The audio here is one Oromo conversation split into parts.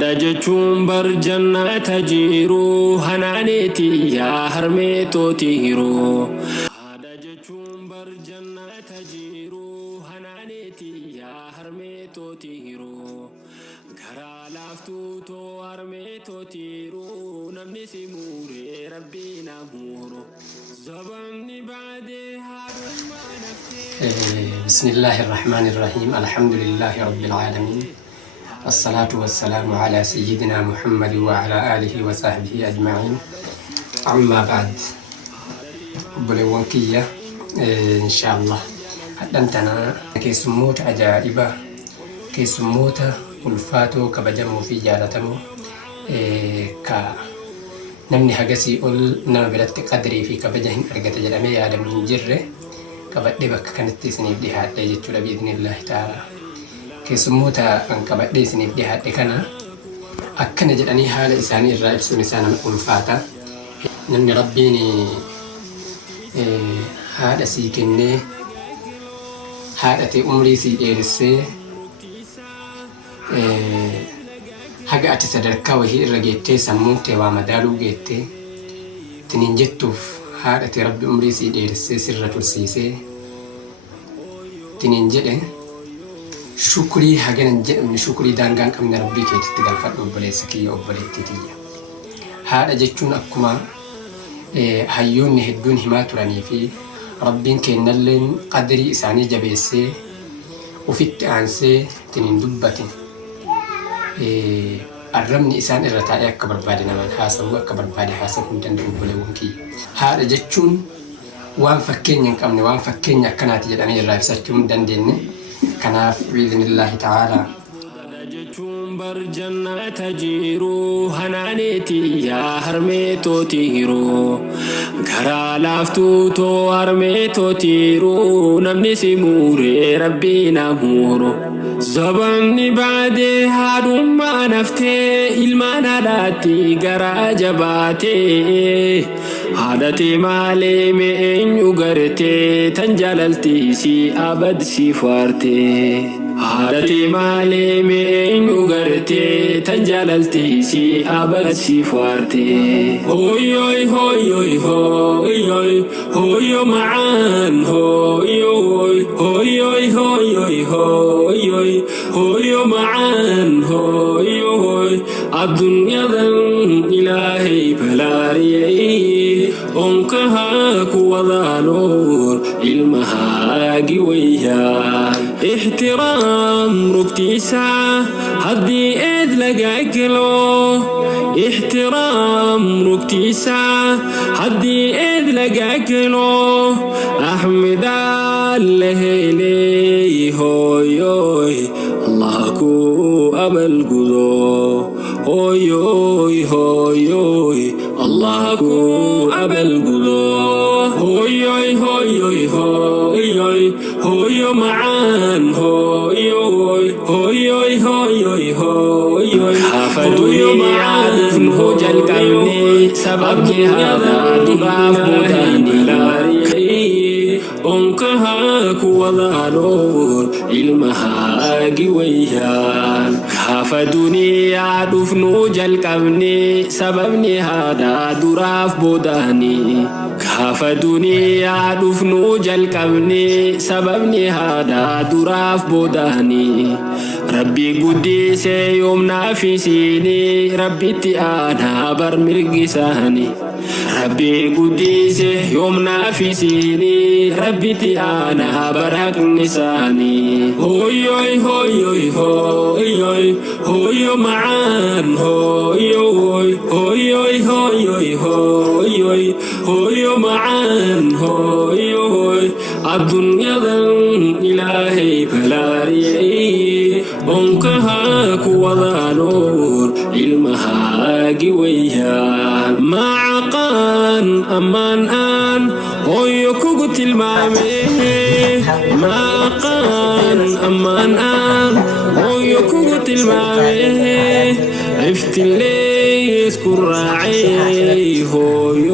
هذا جتشون برجنة تجيرو هنانيتي يا هرميتو تيرو هذا جتشون برجنة تجيرو هنانيتي يا هرميتو تيرو غرا لافتو تو هرميتو تيرو نمني سيموري ربي نامورو زبني بعدي هادو ما نفتي. بسم الله الرحمن الرحيم. الحمد لله رب العالمين، الصلاة والسلام على سيدنا محمد وعلى آله وصحبه أجمعين. أما بعد، بلوانكية إن شاء الله هدنتنا كيسموت عجائبة، كيسموت ألفاتو كبجمو في جالتمو كا نمني هجسي أول نبلت قدري في كبجهن أرجت جلمي آدم من جره كبدي بك كانت تسنيف دي هاد جتشولا بإذن الله تعالى. كيسموتا أن كبدي سنيف دي هاد كنا أكن جلني حال إنساني الرئيس سمسانا ألفاتا نمني ربيني هذا سيكني هذا تي أمري سي إيرسي haga ati sadarkaa wahii irra geettee sammuuntee waa madaaluu geettee tiniin jettuuf haadhati rabbi umrii sii dheeressee sirra tursiisee tiniin jedhe shukrii haganan jedhamne shukrii daangaan qabne rabbii keetitti galfadhu obboleessa kiyya obboleettii tiyya. Haadha jechuun akkuma hayyoonni hedduun himaa turanii fi rabbiin kennalleen qadrii isaanii jabeessee ufitti aansee tiniin dubbatin arrabni isaan irra taa'ee akka barbaade naman haasa'u akka barbaade haasa'uu hin danda'u obboleewwan kiyya. Haadha jechuun waan fakkeenya hin qabne waan fakkeenya akkanaati jedhanii irraa ibsachuu hin dandeenye. Kanaaf biiznillaahi ta'aalaa برجنة تجيرو هنانيتي يا هرميتو تيرو غرا لافتو تو هرميتو تيرو نمني سيموري ربي نامورو زبني بعدي هادو ما نفتي المانا داتي غرا جباتي عادتي مالي مين يغرتي تنجللتي سي أبد سي فارتي عادتي مالي مين يغرتي تنجللتي سي أبد سي فارتي هوي هوي هوي هوي هوي هوي معان هوي هوي هوي هوي هوي هوي هوي معان هوي هوي الدنيا ذن إلهي بلاري أنكها كوضا نور المهاجي ويان احترام ركتيسا هدي إذ لقاكلو احترام ركتيسا هدي إذ لقاكلو أحمد اللهيلي هوي هوي الله كو أبل قدو هوي هوي هوي هوي الله كو أبل قدو هوي هوي هوي هوي هوي هوي معان هوي هوي هوي هوي هوي هوي حافظوا معان هو جلكني سببني هذا دباف بوداني أنكها كوضا نور المهاجي ويان حافظوني عدفنو جلكني سببني هذا دراف بوداني حافظوني عدفنو جلكني سببني هذا دراف بوداني ربي قديس يوم نافسيني ربي تيانا برمرقساني ربي قديس يوم نافسيني ربي تيانا برهق نساني هوي هوي هوي هوي هوي هوي معان هوي هوي هوي هوي هوي هوي هوي معان هوي هوي الدنيا ذن إلهي بلاري أنكها كوضا نور المهاجي ويان ما عقان أمان آن هوي كوكت المامي ما عقان أمان آن هوي كوكت المامي عفت اللي يذكر راعي هوي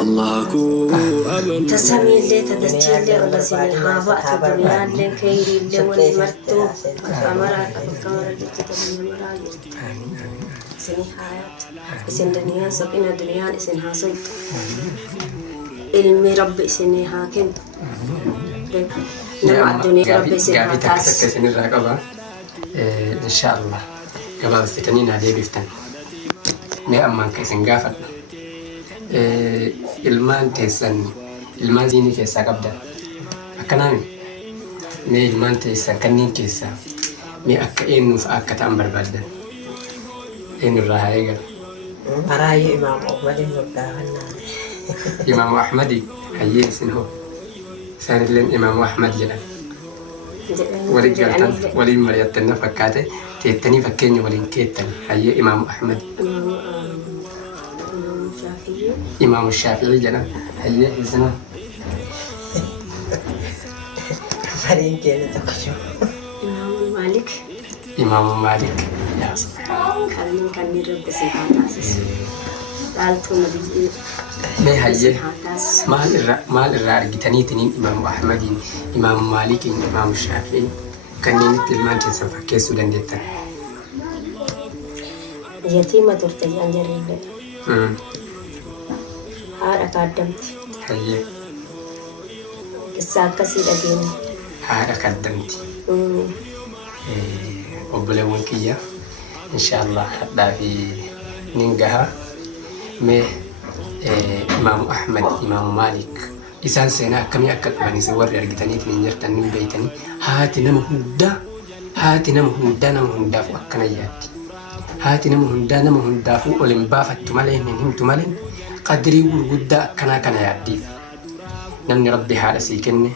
الله كو أبن تسمي اللي تدشي اللي ولا سني هابا الدنيا اللي كيري اللي والمرتو أمرا أبكار اللي تدني مراجع سني حياة سن دنيا سكينة دنيا سن حاصل علمي ربي سني حاكم نمع الدنيا ربي سني حاكس سني الرقبة إن شاء الله قبل ستنين هذه بيفتن ما أمان كيسن قافل ilmaan teessan ilmaan siinii keessaa qabda akkanaan mee ilmaan teessan kanneen keessaa mee akka eenyuuf akka ta'an barbaaddan eenyurraa haa eegalu Marayu Imam Ahmadin berdahanna. Imam Ahmadi hayyee isin hoo isaanilleen Imam Ahmad jedhan waliin galtan waliin mari'attan fakkaate teettanii fakkeenya waliin keettan hayyee Imam Ahmad Imam Shafi'i jedhan hayyee isina Paling kena tak kau. Imam Malik Imam Malik ya kan ni rabbi sing hatas daltu nabi mee hayyee maal irraa argitaniitiniin Imam Ahmadin Imam Malikin Imam Shafi'i kanneenitti ilmaan keessan fakkeessuu dandeettan yatima turte yang jarinde haadha kaddamti hayyee kissaa akkasii dhageenya haadha kaddamti obboleewwan kiyya inshallah hadhaa fi nin gaha mee Imam Ahmad Imam Malik isaan seenaa akkamii akka qaban isin warri argitaniitiin hin jirtan nin beeytanii haati nama hundaaf akkana yaaddi haati nama hundaafuu ol hin baafattu malee hin himtu malee qadrii gurguddaa akkanaa kana yaaddiif namni rabbi haadha sii kenne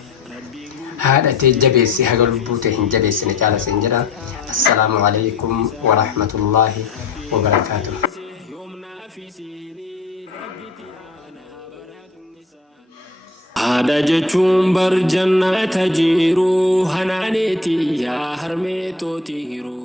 haadha tee jabeesse haga lubbuu tee hin jabeessine caala siin jedha assalaamu alaykum wa rahmatullaahi wa barakaatuh Haadha jechuun bar jannata jiru hanaaniiti yaa harmee tootiiru.